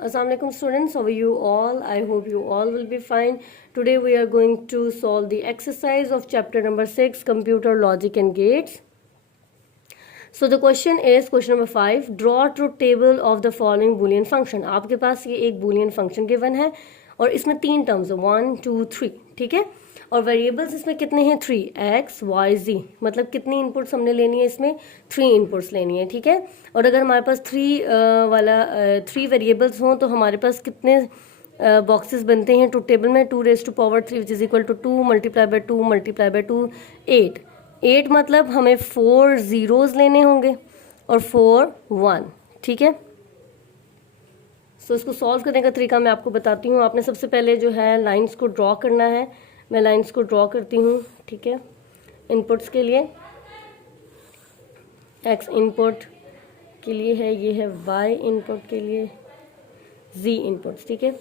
Assalamualaikum students, how are you all? I hope you all will be fine. Today we are going to solve the exercise of chapter number 6, computer logic and gates. So the question is question number 5, draw truth table of the following boolean function. आपके पास ये एक boolean function given है और इसमें 3 terms है 1 2 3, ठीक है। और वेरिएबल्स इसमें कितने हैं 3, x y z, मतलब कितनी इनपुट्स हमने लेनी है इसमें 3 इनपुट्स लेनी है, ठीक है। और अगर हमारे पास 3 वेरिएबल्स हों तो हमारे पास कितने बॉक्सेस बनते हैं ट्रूथ टेबल में 2 raised to power 3 which is equal to 2 multiply by 2 multiply by 2 8 मतलब हमें 4 जीरोज लेने होंगे और 4 1, ठीक है। सो इसको सॉल्व करने का तरीका मैं आपको बताती हूँ। आपने सबसे पहले जो है लाइंस को ड्रॉ करना है। मैं लाइंस को ड्रॉ करती हूँ, ठीक है। इनपुट्स के लिए x इनपुट के लिए है, ये है y इनपुट के लिए z इनपुट्स, ठीक है।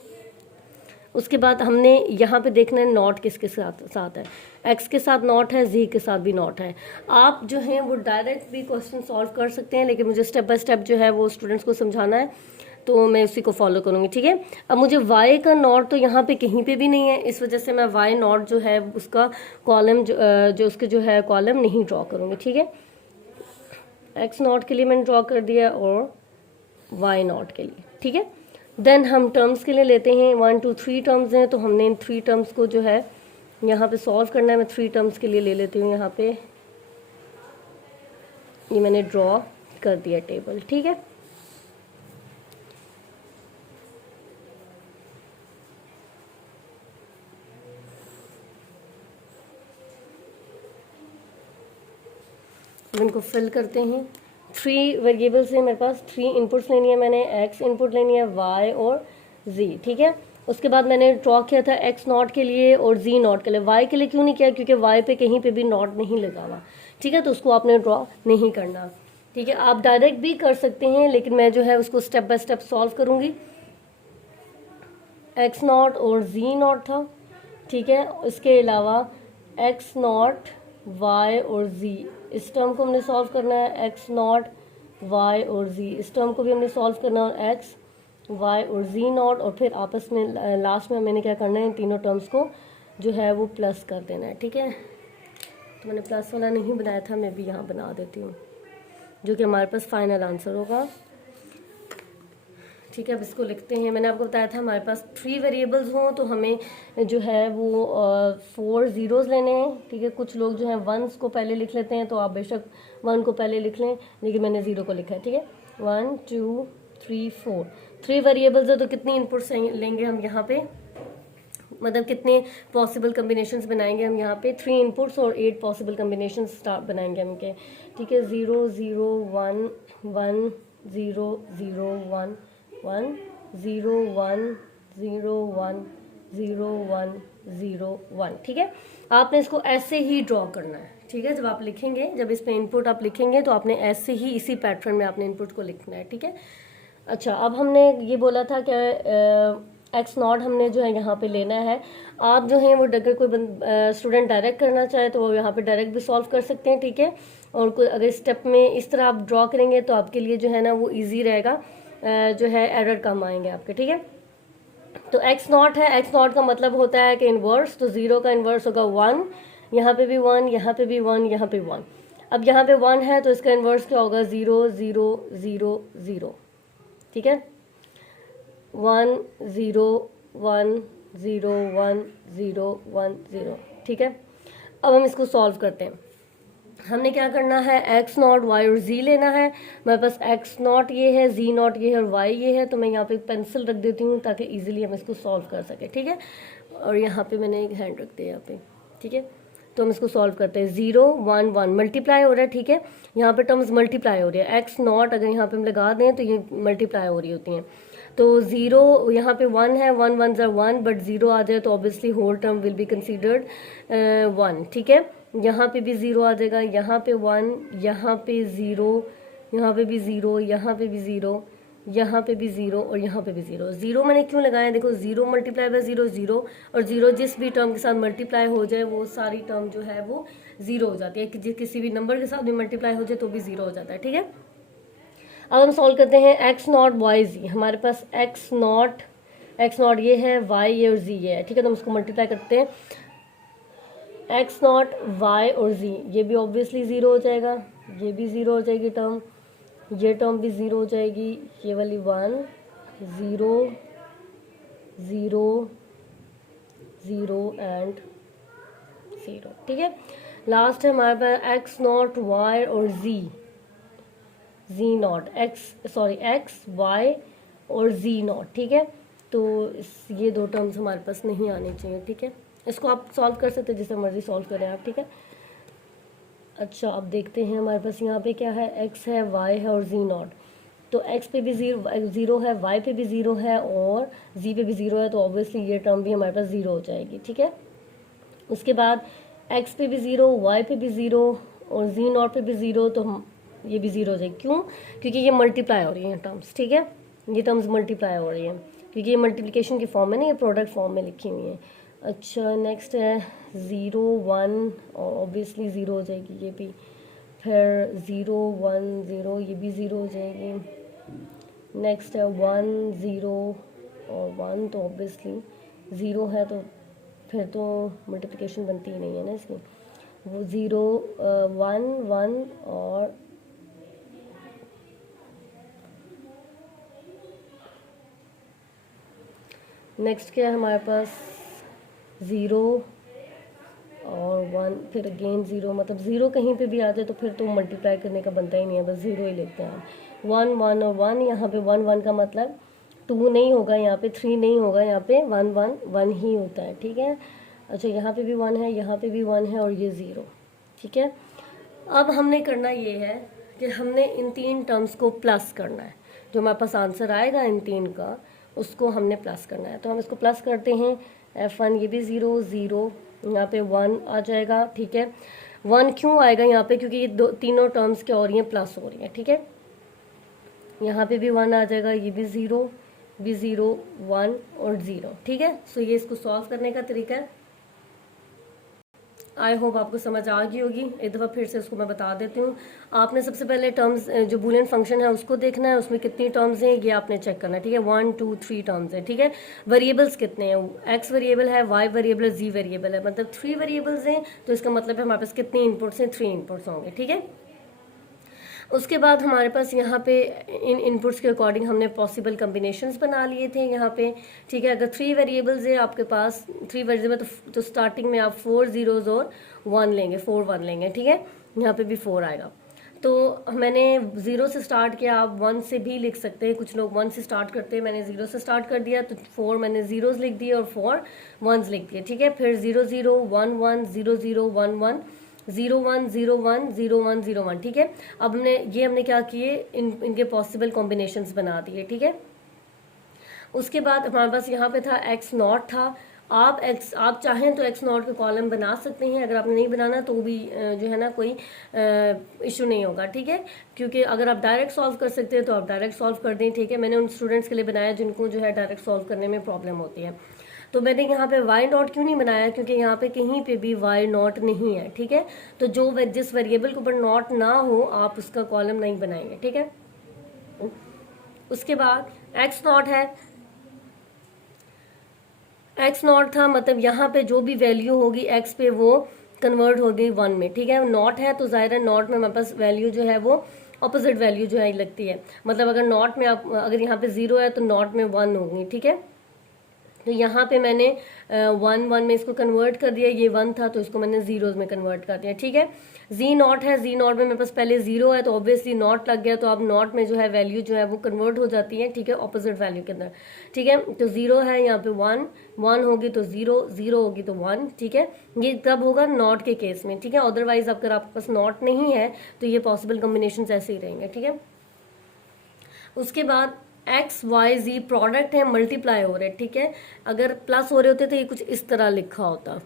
उसके बाद हमने यहाँ पे देखना है नॉट किसके साथ है, x के साथ नॉट है, z के साथ भी नॉट है। आप जो हैं वो डायरेक्ट भी क्वेश्चन सॉल्व कर सकते हैं, लेकिन मुझे स्टेप बाय स्टेप जो है वो स्टूडेंट्स को समझाना है, तो मैं उसी को फॉलो करूँगी, ठीक है। अब मुझे y का नॉट तो यहाँ पे कहीं पे भी नहीं है, इस वजह से मैं y नॉट जो है उसका कॉलम जो उसके जो है कॉलम नहीं ड्रॉ करूँगी, ठीक है। x नॉट के लिए मैंने ड्रॉ कर दिया और y नॉट के लिए, ठीक है। देन हम टर्म्स के लिए लेते हैं 1 2 3 टर्म्स हैं, तो हमने इन 3 टर्म्स को जो है यहाँ पे सॉल्व करना है। मैं 3 टर्म्स के लिए ले लेती हूँ, यहाँ पे ये मैंने ड्रॉ कर दिया टेबल, ठीक है। इनको फिल करते हैं। 3 वेरिएबल्स हैं मेरे पास, 3 इनपुट्स लेनी है मैंने, x इनपुट लेनी है, y और z, ठीक है। उसके बाद मैंने ड्रॉ किया था x नॉट के लिए और z नॉट के लिए। y के लिए क्यों नहीं किया, क्योंकि y पे कहीं पे भी नॉट नहीं लगा हुआ, ठीक है, तो उसको आपने ड्रॉ नहीं करना, ठीक है। आप डायरेक्ट भी कर सकते हैं, लेकिन मैं जो है उसको स्टेप बाय स्टेप सॉल्व करूँगी। x नॉट और z नॉट था, ठीक है। इसके अलावा x नॉट y और z, इस टर्म को हमने सॉल्व करना है, x नॉट y और z, इस टर्म को भी हमने सॉल्व करना है, x y और z नॉट, और फिर आपस में लास्ट में मैंने क्या करना है, इन तीनों टर्म्स को जो है वो प्लस कर देना है, ठीक है। तो मैंने प्लस वाला नहीं बनाया था, मैं भी यहाँ बना देती हूँ, जो कि हमारे पास फाइनल आंसर होगा, ठीक है। अब इसको लिखते हैं। मैंने आपको बताया था हमारे पास 3 वेरिएबल्स हों तो हमें जो है वो 4 जीरोज लेने हैं, ठीक है। कुछ लोग जो है 1s को पहले लिख लेते हैं, तो आप बेशक 1 को पहले लिख लें, लेकिन मैंने 0 को लिखा है, ठीक है। 1 2 3 4 3 वेरिएबल्स है, तो कितनी इनपुट्स लेंगे हम यहाँ पे, मतलब कितने पॉसिबल कम्बिनेशंस बनाएंगे हम यहाँ पे, 3 इनपुट्स और 8 पॉसिबल कम्बिनेशंस बनाएंगे हम के, ठीक है। 0 0 1 1 0 0 1 1 0 1 0 1 0 1 0 1, ठीक है। आपने इसको ऐसे ही ड्रॉ करना है, ठीक है। जब आप लिखेंगे, जब इस पे इनपुट आप लिखेंगे तो आपने ऐसे ही इसी पैटर्न में आपने इनपुट को लिखना है, ठीक है। अच्छा, अब हमने ये बोला था कि एक्स नॉट हमने जो है यहाँ पे लेना है। आप जो है वो अगर कोई स्टूडेंट डायरेक्ट करना चाहे तो वो यहाँ पे डायरेक्ट भी सॉल्व कर सकते हैं, ठीक है। और कोई अगर स्टेप में इस तरह आप ड्रॉ करेंगे तो आपके लिए जो है ना वो ईजी रहेगा, जो है एरर कम आएंगे आपके, ठीक है। तो x नॉट है, x नॉट का मतलब होता है कि इन्वर्स, तो 0 का इन्वर्स होगा 1, यहाँ पे भी 1, यहाँ पे भी 1, यहाँ पे 1। अब यहाँ पे 1 है तो इसका इन्वर्स क्या होगा, 0 0 0 0, ठीक है। 1 0 1 0 1 0 1 0, ठीक है। अब हम इसको सॉल्व करते हैं। हमने क्या करना है, x नॉट y और z लेना है। मेरे पास x नॉट ये है, z नॉट ये है और y ये है, तो मैं यहाँ पे पेंसिल रख देती हूँ ताकि इजीली हम इसको सॉल्व कर सके, ठीक है। और यहाँ पे मैंने एक हैंड रख दिया यहाँ पे, ठीक है। तो हम इसको सॉल्व करते हैं। 0 1 1 मल्टीप्लाई हो रहा है, ठीक है। यहाँ पे टर्म्स मल्टीप्लाई हो रही है, x नॉट अगर यहाँ पे हम लगा दें तो ये मल्टीप्लाई हो रही होती हैं। तो 0 यहाँ पे 1 है, 1 1 1, बट 0 आ जाए तो obviously whole term will be considered 1, ठीक है। यहाँ पे भी 0 आ जाएगा, यहाँ पे 1, यहाँ पे 0, यहाँ पे भी 0, यहाँ पे भी 0, यहाँ पे भी 0 और यहाँ पे भी 0। 0 मैंने क्यों लगाया, देखो 0 मल्टीप्लाई बाय 0 0, और 0 जिस भी टर्म के साथ मल्टीप्लाई हो जाए वो सारी टर्म जो है वो 0 हो जाती है, किसी भी नंबर के साथ भी मल्टीप्लाई हो जाए तो भी 0 हो जाता है, ठीक है। अब हम सॉल्व करते हैं एक्स नॉट वाई जी। हमारे पास एक्स नॉट ये है, वाई ये और जी ये है, ठीक है। तो हम इसको मल्टीप्लाई करते हैं, एक्स नॉट वाई और जी, ये भी ऑब्वियसली ज़ीरो हो जाएगा, ये भी ज़ीरो हो जाएगी टर्म, ये टर्म भी ज़ीरो हो जाएगी, ये वाली 1 0 0 0 एंड 0, ठीक है। लास्ट है हमारे पास एक्स नॉट वाई और जी नॉट, एक्स वाई और जी नॉट, ठीक है। तो ये दो टर्म्स हमारे पास नहीं आने चाहिए, ठीक है। इसको आप सॉल्व कर सकते हैं, जिसे मर्जी सॉल्व करें आप, ठीक है। अच्छा, अब देखते हैं हमारे पास यहाँ पे क्या है, एक्स है, वाई है और जी नॉट। तो एक्स पे भी ज़ीरो है, वाई पे भी ज़ीरो है और जी पे भी ज़ीरो है, तो ऑब्वियसली ये टर्म भी हमारे पास ज़ीरो हो जाएगी, ठीक है। उसके बाद एक्स पे भी ज़ीरो, वाई पे भी ज़ीरो और जी नॉट पे भी ज़ीरो, तो हम ये भी ज़ीरो हो जाएगी। क्यों? क्योंकि ये मल्टीप्लाई हो रही हैं टर्म्स, ठीक है। ये टर्म्स मल्टीप्लाई हो रही हैं क्योंकि ये मल्टीप्लिकेशन के फॉर्म में ना, ये प्रोडक्ट फॉर्म में लिखी हुई हैं। अच्छा, नेक्स्ट है 0 1 और ऑब्वियसली ज़ीरो हो जाएगी ये भी, फिर 0 1 0 ये भी ज़ीरो हो जाएगी। नेक्स्ट है 1 0 और 1, तो ऑब्वियसली ज़ीरो है, तो फिर तो मल्टीप्लिकेशन बनती ही नहीं है ना इसकी। वो 0 1 1 और नेक्स्ट क्या है हमारे पास 0 और 1, फिर अगेन 0, मतलब 0 कहीं पे भी आ जाए तो फिर तो मल्टीप्लाई करने का बनता ही नहीं है, बस 0 ही लिखते हैं। 1 1 और 1, यहाँ पे 1 1 का मतलब 2 नहीं होगा, यहाँ पे 3 नहीं होगा, यहाँ पे 1 1 1 ही होता है, ठीक है। अच्छा, यहाँ पे भी 1 है, यहाँ पे भी 1 है और ये 0, ठीक है। अब हमने करना ये है कि हमने इन तीन टर्म्स को प्लस करना है, जो हमारे पास आंसर आएगा इन तीन का उसको हमने प्लस करना है। तो हम इसको प्लस करते हैं, f1 ये भी 0 0, यहाँ पे 1 आ जाएगा, ठीक है। 1 क्यों आएगा यहाँ पे? क्योंकि ये तीनों टर्म्स क्या हो रही हैं, प्लस हो रही हैं, ठीक है। यहाँ पे भी 1 आ जाएगा, ये भी 0 1 और 0, ठीक है। सो ये इसको सॉल्व करने का तरीका है। आई होप आपको समझ आ गई होगी। एक दफ़ा फिर से उसको मैं बता देती हूँ। आपने सबसे पहले टर्म्स, जो बूलियन फंक्शन है उसको देखना है, उसमें कितनी टर्म्स हैं ये आपने चेक करना है, ठीक है। 1 2 3 टर्म्स है, ठीक है। वेरिएबल्स कितने हैं, एक्स वेरिएबल है, वाई वेरिएबल है, जी वेरिएबल है, मतलब 3 वेरिएबल्स हैं, तो इसका मतलब है हमारे पास कितनी इनपुट्स हैं, 3 इनपुट्स होंगे, ठीक है। उसके बाद हमारे पास यहाँ पे इन इनपुट्स के अकॉर्डिंग हमने पॉसिबल कम्बिनेशंस बना लिए थे यहाँ पे, ठीक है। अगर 3 वेरिएबल्स है आपके पास, 3 वेरिएबल, तो स्टार्टिंग में आप 4 ज़ीरोज़ और 1 लेंगे, 4 1 लेंगे, ठीक है। यहाँ पे भी 4 आएगा। तो मैंने 0 से स्टार्ट किया, आप 1 से भी लिख सकते हैं, कुछ लोग 1 से स्टार्ट करते हैं, मैंने 0 से स्टार्ट कर दिया, तो 4 मैंने ज़ीरोज़ लिख दिए और 4 1s लिख दिए, ठीक है। फिर 0 0 1 1 0 0 1 1 0 1 0 1 0 1 0 1, ठीक है। अब हमने क्या किए, इनके पॉसिबल कॉम्बिनेशंस बना दिए, ठीक है। उसके बाद हमारे पास यहाँ पे था एक्स नॉट था। आप चाहें तो एक्स नॉट का कॉलम बना सकते हैं, अगर आपने नहीं बनाना तो भी जो है ना कोई इशू नहीं होगा, ठीक है। क्योंकि अगर आप डायरेक्ट सॉल्व कर सकते हैं तो आप डायरेक्ट सॉल्व कर दें, ठीक है। मैंने उन स्टूडेंट्स के लिए बनाया जिनको जो है डायरेक्ट सॉल्व करने में प्रॉब्लम होती है। तो मैंने यहाँ पे वाई नॉट क्यों नहीं बनाया, क्योंकि यहाँ पे कहीं पे भी वाई नॉट नहीं है, ठीक है। तो जिस वेरिएबल के ऊपर नॉट ना हो आप उसका कॉलम नहीं बनाएंगे, ठीक है। उसके बाद एक्स नॉट है, एक्स नॉट था, मतलब यहाँ पे जो भी वैल्यू होगी एक्स पे वो कन्वर्ट होगी 1 में, ठीक है। नॉट है तो जाहिर है नॉट में हमारे पास वैल्यू जो है वो ऑपोजिट वैल्यू जो है लगती है, मतलब अगर नॉट में अगर यहाँ पे 0 है तो नॉट में 1 होगी, ठीक है। तो यहाँ पे मैंने 1 1 में इसको कन्वर्ट कर दिया, ये 1 था तो इसको मैंने ज़ीरोज़ में कन्वर्ट कर दिया, ठीक है। जी नॉट है, जी नॉट में मेरे पास पहले 0 है तो ऑब्वियसली नॉट लग गया, तो अब नॉट में जो है वैल्यू जो है वो कन्वर्ट हो जाती है, ठीक है, ऑपोजिट वैल्यू के अंदर, ठीक है। तो 0 है, यहाँ पे 1 1 होगी तो 0 0 होगी तो 1, ठीक है। ये तब होगा नॉट के केस में, ठीक है। अदरवाइज अगर आपके पास नॉट नहीं है तो ये पॉसिबल कॉम्बिनेशन ऐसे ही रहेंगे, ठीक है। उसके बाद एक्स वाई जी प्रोडक्ट है, मल्टीप्लाई हो रहे, ठीक है। अगर प्लस हो रहे होते तो ये कुछ इस तरह लिखा होता,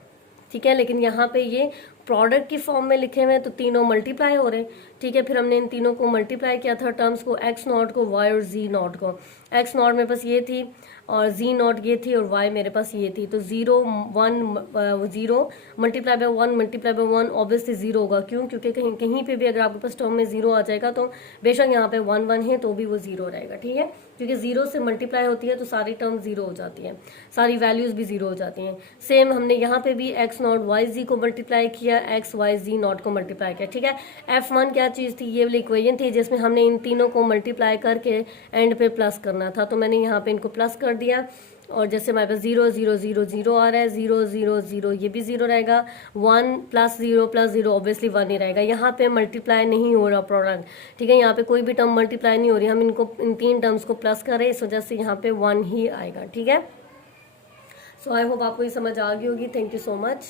ठीक है। लेकिन यहाँ पे ये प्रोडक्ट की फॉर्म में लिखे हुए हैं तो तीनों मल्टीप्लाई हो रहे हैं, ठीक है। फिर हमने इन तीनों को मल्टीप्लाई किया था, टर्म्स को, एक्स नॉट को, वाई और जी नॉट को। एक्स नॉट मेरे पास ये थी और जी नॉट ये थी और वाई मेरे पास ये थी। तो 0 1 0 multiply by 1 multiply by 1 obviously 0 होगा। क्यों? क्योंकि कहीं कहीं पे भी अगर आपके पास टर्म में 0 आ जाएगा तो बेशक यहाँ पे 1 1 है तो भी वो 0 रहेगा, ठीक है। क्योंकि 0 से मल्टीप्लाई होती है तो सारी टर्म 0 हो जाती है, सारी वैल्यूज भी 0 हो जाती हैं। सेम हमने यहाँ पे भी एक्स नॉट वाई जी को मल्टीप्लाई किया, एक्स वाई जी नॉट को मल्टीप्लाई किया, ठीक है। F1 क्या चीज़ थी? ये वाली इक्वेशन थी जिसमें हमने इन तीनों को मल्टीप्लाई करके एंड पे प्लस करना था। तो मैंने यहाँ पे इनको प्लस कर दिया और जैसे हमारे पास 0 0 0 0 आ रहा है, 0 0 0 ये भी 0 रहेगा, 1 प्लस 0 ऑब्वियसली 1 ही रहेगा। यहाँ पे मल्टीप्लाई नहीं हो रहा प्रोडक्ट, ठीक है। यहाँ पे कोई भी टर्म मल्टीप्लाई नहीं हो रही, हम इनको इन तीन टर्म्स को प्लस करें, इस वजह से यहाँ पे 1 ही आएगा, ठीक है। सो आई होप आपको ये समझ आ गई होगी। Thank you so much.